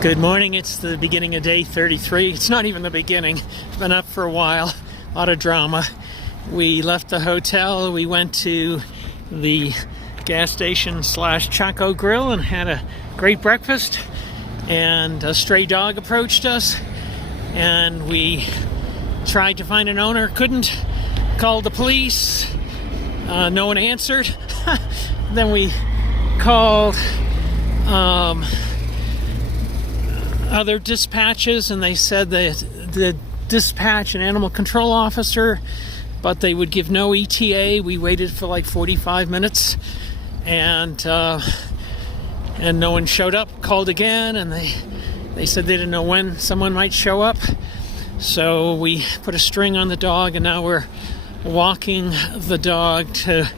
Good morning. It's the beginning of day 33. It's not even the beginning. It's been up for a while. A lot of drama. We left the hotel. We went to the gas station / Chaco Grill and had a great breakfast. And a stray dog approached us. And we tried to find an owner. Couldn't. Called the police. No one answered. Then we called other dispatches, and they said that the dispatch an animal control officer, but they would give no ETA. We waited for like 45 minutes, and no one showed up. Called again, and they said they didn't know when someone might show up. So we put a string on the dog, and now we're walking the dog to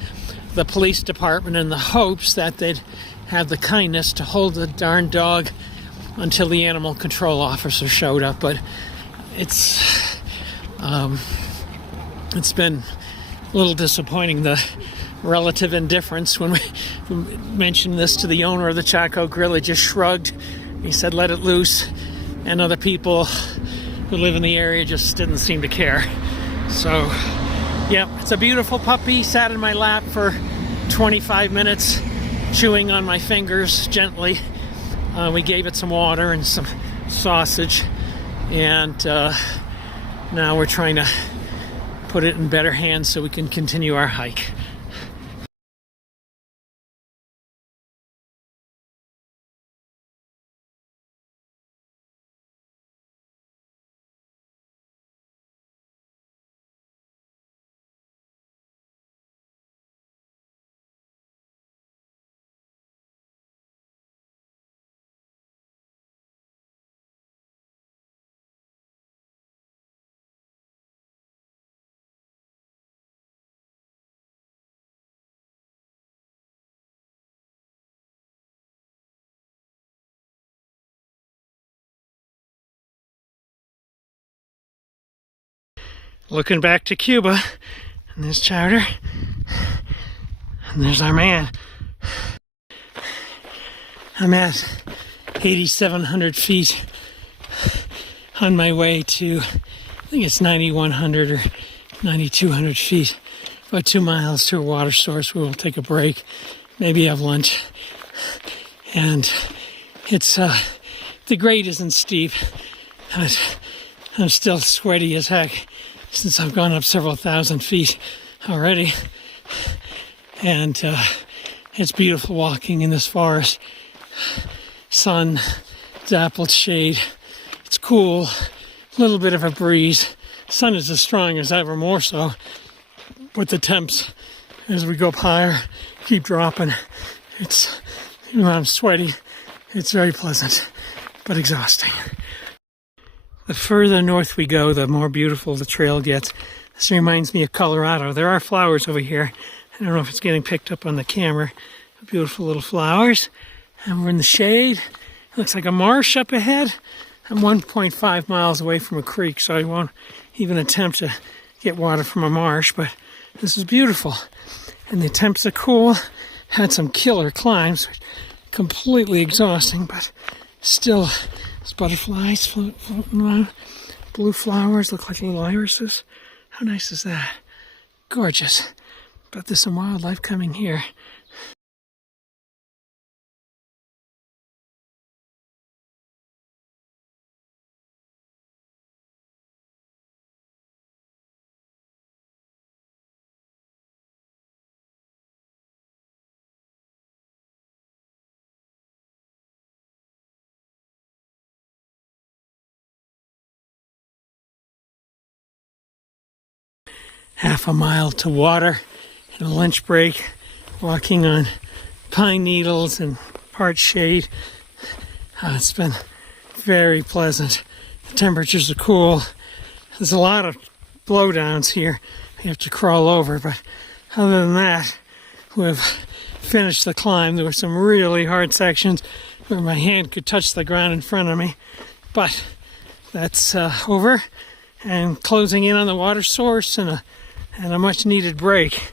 the police department in the hopes that they'd have the kindness to hold the darn dog until the animal control officer showed up. But it's been a little disappointing, the relative indifference. When we mentioned this to the owner of the Chaco Grill, he just shrugged. He said let it loose, and other people who live in the area just didn't seem to care. So yeah, it's a beautiful puppy. Sat in my lap for 25 minutes, chewing on my fingers gently. We gave it some water and some sausage, and now we're trying to put it in better hands so we can continue our hike. Looking back to Cuba, and there's Chowder, and there's our man. I'm at 8,700 feet on my way to, I think it's 9,100 or 9,200 feet, about 2 miles to a water source where we'll take a break, maybe have lunch. And it's, the grade isn't steep, but I'm still sweaty as heck, since I've gone up several thousand feet already. And it's beautiful walking in this forest. Sun, dappled shade. It's cool, a little bit of a breeze. Sun is as strong as ever, more so. But the temps, as we go up higher, keep dropping. It's, even though I'm sweaty, it's very pleasant, but exhausting. The further north we go, the more beautiful the trail gets. This reminds me of Colorado. There are flowers over here. I don't know if it's getting picked up on the camera. Beautiful little flowers. And we're in the shade. It looks like a marsh up ahead. I'm 1.5 miles away from a creek, so I won't even attempt to get water from a marsh, but this is beautiful. And the temps are cool. Had some killer climbs. Completely exhausting, but still. There's butterflies floating around. Blue flowers look like little irises. How nice is that? Gorgeous. But there's some wildlife coming here. Half a mile to water and a lunch break, walking on pine needles and part shade. It's been very pleasant. The temperatures are cool. There's a lot of blowdowns here you have to crawl over, but other than that, we've finished the climb. There were some really hard sections where my hand could touch the ground in front of me, but that's over, and closing in on the water source and a much needed break.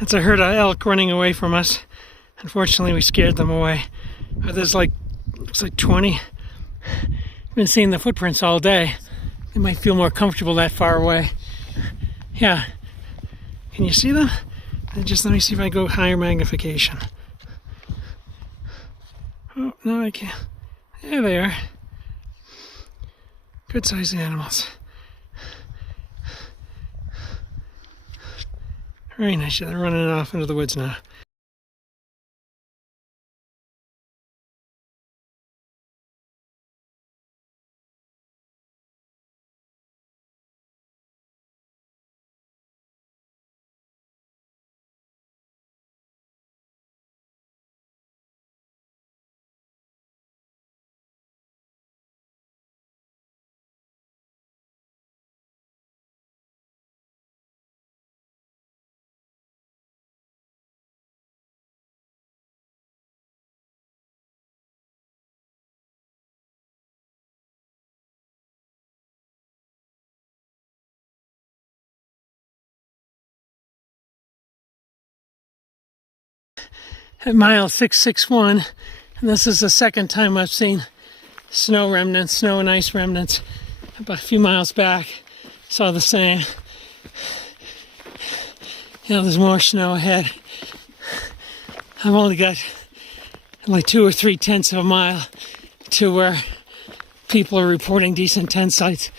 That's a herd of elk running away from us. Unfortunately, we scared them away. But there's like looks like 20. Been seeing the footprints all day. It might feel more comfortable that far away. Yeah. Can you see them? Just let me see if I go higher magnification. Oh, no, I can't. There they are. Good sized animals. Very nice. They're running off into the woods now. At mile 661, and this is the second time I've seen snow remnants, snow and ice remnants. About a few miles back, saw the same. There's more snow ahead. I've only got like 2 or 3 tenths of a mile to where people are reporting decent tent sites.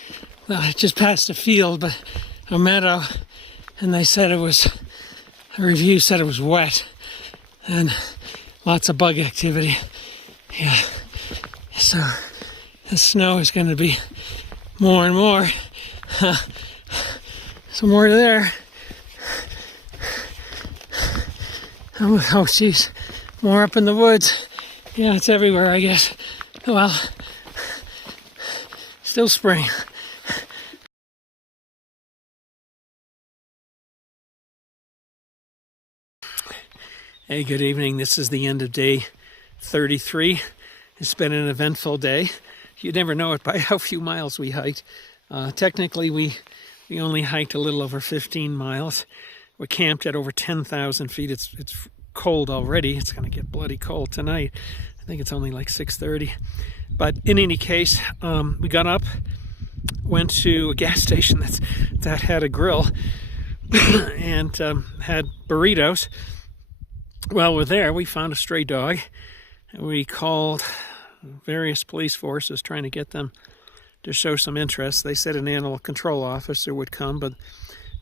Just past a field, but a meadow, and they said a review said it was wet. And lots of bug activity. Yeah. So the snow is going to be more and more. Some more there. Oh, geez. More up in the woods. Yeah, it's everywhere, I guess. Well, still spring. Hey, good evening. This is the end of day 33. It's been an eventful day. You never know it by how few miles we hiked. Technically, we only hiked a little over 15 miles. We camped at over 10,000 feet. It's cold already. It's going to get bloody cold tonight. I think it's only like 6:30. But in any case, we got up, went to a gas station that had a grill and had burritos. While we're there, we found a stray dog. We called various police forces trying to get them to show some interest. They said an animal control officer would come, but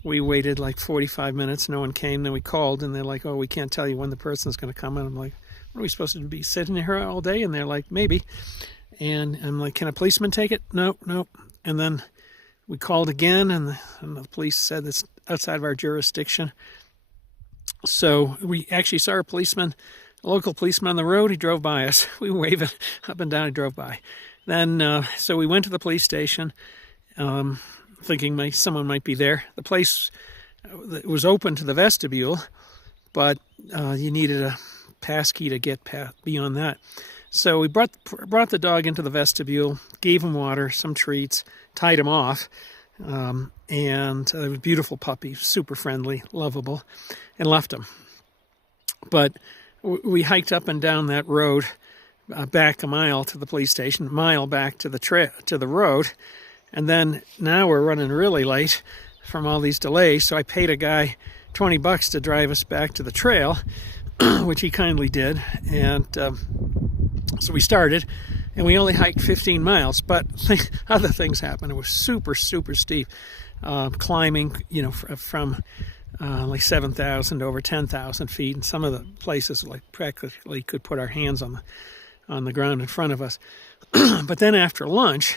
we waited like 45 minutes. No one came. Then we called, and they're like, oh, we can't tell you when the person's going to come. And I'm like, what are we supposed to be sitting here all day? And they're like, maybe. And I'm like, can a policeman take it? No. And then we called again, and the police said it's outside of our jurisdiction. So we actually saw a local policeman on the road. He drove by us. We were waving up and down. He drove by. Then, so we went to the police station, thinking someone might be there. The place was open to the vestibule, but you needed a pass key to get beyond that. So we brought the dog into the vestibule, gave him water, some treats, tied him off. And a beautiful puppy, super friendly, lovable, and left him. But we hiked up and down that road, back a mile to the police station, a mile back to the road, and then now we're running really late from all these delays. So I paid a guy $20 to drive us back to the trail, which he kindly did, and so we started. And we only hiked 15 miles, but other things happened. It was super, super steep, climbing, from like 7,000 to over 10,000 feet. And some of the places like practically could put our hands on the ground in front of us. But then after lunch,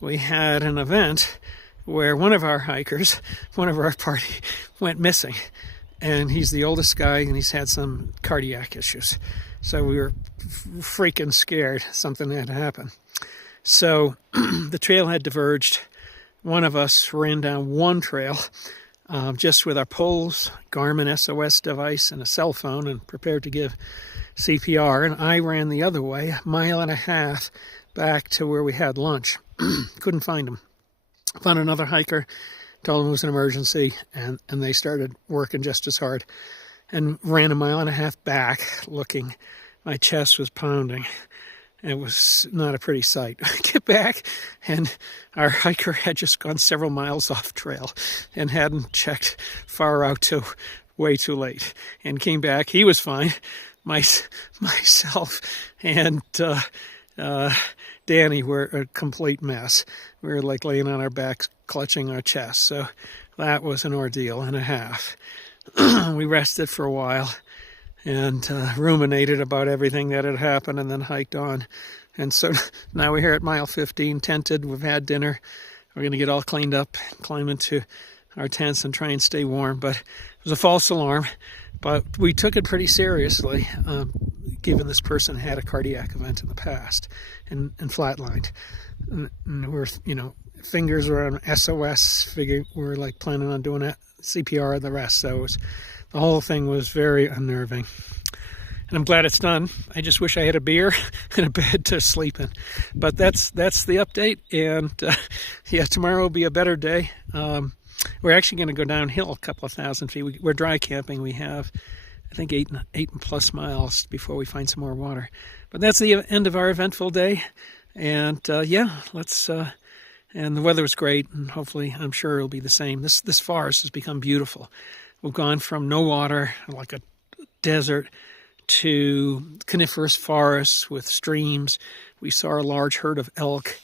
we had an event where one of our hikers, one of our party, went missing. And he's the oldest guy, and he's had some cardiac issues. So we were freaking scared something had to happen. So the trail had diverged. One of us ran down one trail just with our poles, Garmin SOS device, and a cell phone, and prepared to give CPR. And I ran the other way, a mile and a half back to where we had lunch. Couldn't find him. Found another hiker, told him it was an emergency, and they started working just as hard. And ran a mile and a half back looking. My chest was pounding. and it was not a pretty sight. I get back, and our hiker had just gone several miles off trail and hadn't checked far out till way too late, and came back. He was fine. Myself and Danny were a complete mess. We were like laying on our backs, clutching our chests. So that was an ordeal and a half. We rested for a while and ruminated about everything that had happened, and then hiked on. And so now we're here at mile 15, tented. We've had dinner. We're going to get all cleaned up, climb into our tents and try and stay warm. But it was a false alarm. But we took it pretty seriously, given this person had a cardiac event in the past and flatlined. And we're, fingers were on SOS. We're like planning on doing a CPR and the rest. So the whole thing was very unnerving. And I'm glad it's done. I just wish I had a beer and a bed to sleep in. But that's the update. And tomorrow will be a better day. We're actually going to go downhill a couple of thousand feet. We're dry camping. We have, I think, 8 plus miles before we find some more water. But that's the end of our eventful day. And let's. And the weather was great, and hopefully, I'm sure it'll be the same. This forest has become beautiful. We've gone from no water, like a desert, to coniferous forests with streams. We saw a large herd of elk,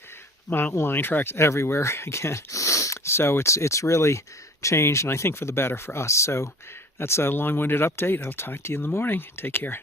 mountain lion tracks everywhere again. So it's really changed, and I think for the better for us. So that's a long-winded update. I'll talk to you in the morning. Take care.